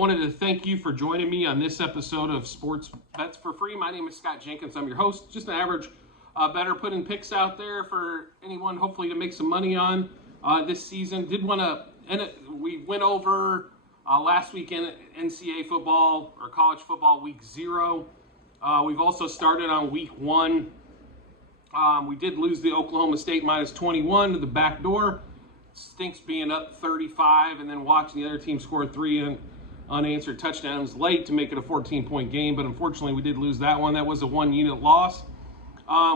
wanted to thank you for joining me on this episode of Sports Bets for Free. My name is Scott Jenkins. I'm your host. Just an average bettor putting picks out there for anyone, hopefully, to make some money on this season. We went over last weekend NCAA football or college football week 0. We've also started on week 1. We did lose the Oklahoma State minus 21 to the back door. Stinks being up 35 and then watching the other team score 3 unanswered touchdowns late to make it a 14-point game, but unfortunately we did lose that one. That was a 1-unit loss.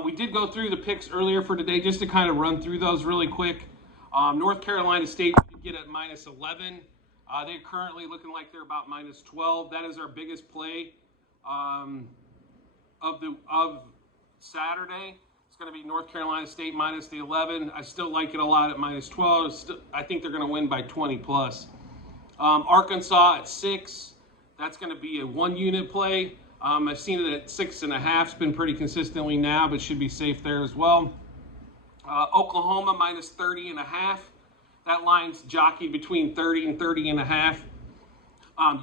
We did go through the picks earlier for today just to kind of run through those really quick. North Carolina State we did get at minus 11. They're currently looking like they're about minus 12. That is our biggest play of Saturday. It's going to be North Carolina State minus the 11. I still like it a lot at minus 12. I think they're going to win by 20 plus. Arkansas at 6. That's going to be a 1-unit play. I've seen it at 6.5. It's been pretty consistently now, but should be safe there as well. Oklahoma minus 30.5. That line's jockeyed between 30 and 30.5.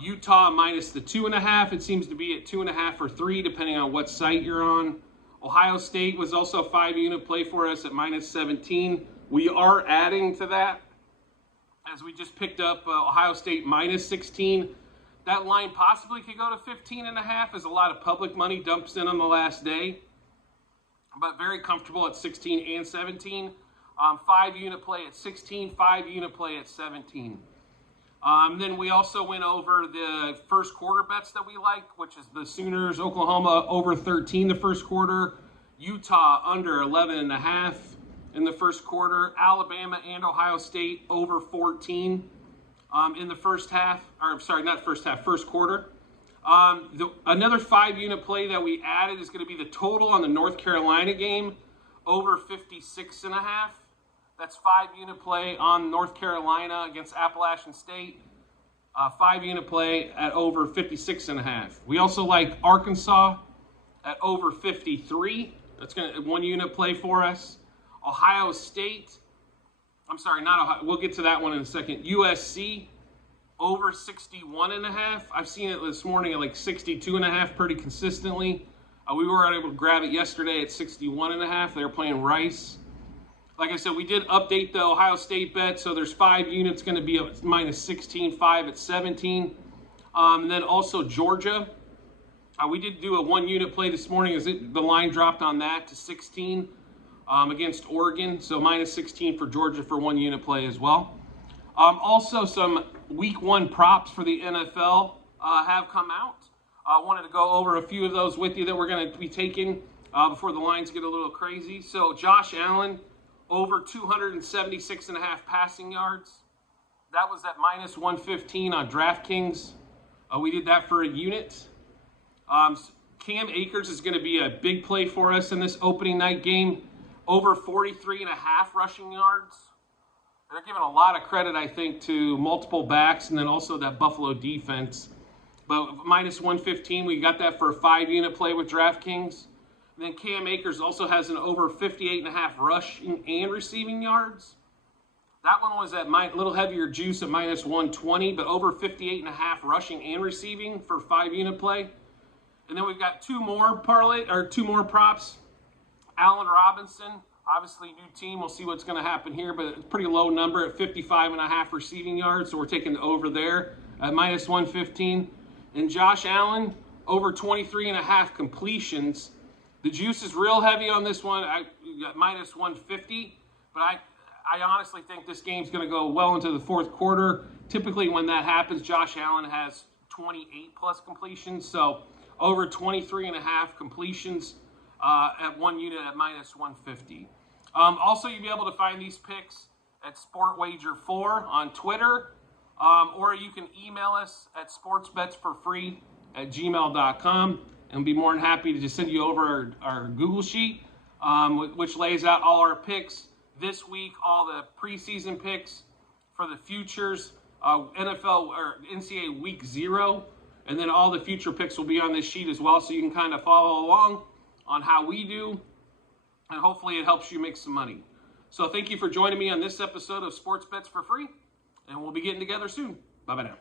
Utah minus the 2.5. It seems to be at 2.5 or 3, depending on what site you're on. Ohio State was also a 5-unit play for us at minus 17. We are adding to that, as we just picked up Ohio State minus 16. That line possibly could go to 15.5 as a lot of public money dumps in on the last day, but very comfortable at 16 and 17. 5-unit play at 16, 5-unit play at 17. Then we also went over the first quarter bets that we like, which is the Sooners, Oklahoma over 13 the first quarter, Utah under 11.5 in the first quarter, Alabama and Ohio State over 14 in the first quarter. Another 5-unit play that we added is going to be the total on the North Carolina game over 56.5. That's 5-unit play on North Carolina against Appalachian State. 5-unit play at over 56.5. We also like Arkansas at over 53. That's going to 1-unit play for us. Ohio State. I'm sorry, not Ohio. We'll get to that one in a second. USC over 61.5. I've seen it this morning at like 62.5 pretty consistently. We were able to grab it yesterday at 61.5. They were playing Rice. Like I said, we did update the Ohio State bet, so there's 5 units going to be at minus 16, 5 at 17. And then also Georgia. We did do a 1-unit play this morning as the line dropped on that to 16 against Oregon. So minus 16 for Georgia for 1-unit play as well. Also, some week 1 props for the NFL have come out. I wanted to go over a few of those with you that we're going to be taking before the lines get a little crazy. So Josh Allen over 276.5 passing yards. That was at minus 115 on DraftKings. We did that for a unit. Cam Akers is going to be a big play for us in this opening night game. Over 43.5 rushing yards. They're giving a lot of credit, I think, to multiple backs and then also that Buffalo defense. But minus 115, we got that for a 5-unit play with DraftKings. And then Cam Akers also has an over 58.5 rushing and receiving yards. That one was at a little heavier juice at minus 120, but over 58.5 rushing and receiving for 5-unit play. And then we've got two more props. Allen Robinson, obviously new team. We'll see what's going to happen here, but it's a pretty low number at 55.5 receiving yards, so we're taking the over there at minus 115. And Josh Allen, over 23.5 completions. The juice is real heavy on this one. I got minus 150, but I honestly think this game's going to go well into the fourth quarter. Typically when that happens, Josh Allen has 28 plus completions, so over 23.5 completions at 1 unit at minus 150. Also, you'll be able to find these picks at SportWager4 on Twitter, or you can email us at sportsbetsforfree@gmail.com. And be more than happy to just send you over our Google Sheet, which lays out all our picks this week, all the preseason picks for the futures, NFL or NCAA week 0, and then all the future picks will be on this sheet as well, so you can kind of follow along on how we do, and hopefully it helps you make some money. So thank you for joining me on this episode of Sports Bets for Free, and we'll be getting together soon. Bye-bye now.